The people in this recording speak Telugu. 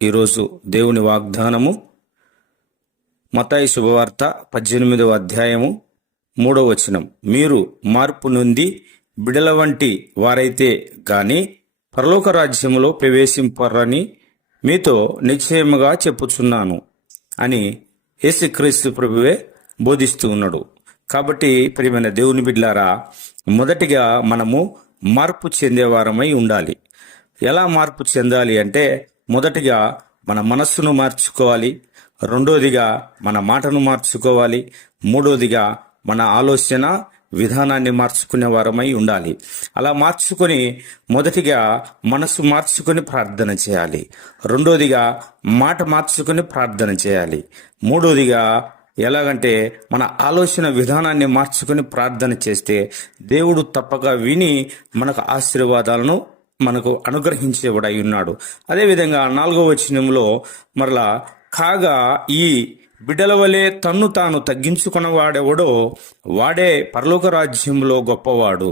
ఈరోజు దేవుని వాగ్దానము మత్తయి శుభవార్త 18వ అధ్యాయము 3వ వచనం. మీరు మార్పు నొంది బిడల వంటి వారైతే గాని పరలోక రాజ్యములో ప్రవేశింపరని మీతో నిశ్చయముగా చెప్పుచున్నాను అని యేసుక్రీస్తు ప్రభువే బోధిస్తూ ఉన్నాడు. కాబట్టి ప్రియమైన దేవుని బిడ్డలారా, మొదటిగా మనము మార్పు చెందేవారమై ఉండాలి. ఎలా మార్పు చెందాలి అంటే, మొదటిగా మన మనస్సును మార్చుకోవాలి, రెండోదిగా మన మాటను మార్చుకోవాలి, మూడోదిగా మన ఆలోచన విధానాన్ని మార్చుకునే వారమై ఉండాలి. అలా మార్చుకొని మొదటిగా మనసు మార్చుకొని ప్రార్థన చేయాలి, రెండోదిగా మాట మార్చుకొని ప్రార్థన చేయాలి, మూడోదిగా ఎలాగంటే మన ఆలోచన విధానాన్ని మార్చుకొని ప్రార్థన చేస్తే దేవుడు తప్పక విని మనకు ఆశీర్వాదాలను మనకు అనుగ్రహించేవాడై ఉన్నాడు. అదేవిధంగా 4వ వచనంలో మరలా, కాగా ఈ బిడ్డల వలె తన్ను తాను తగ్గించుకున్నవాడెవడో వాడే పరలోక రాజ్యంలో గొప్పవాడు.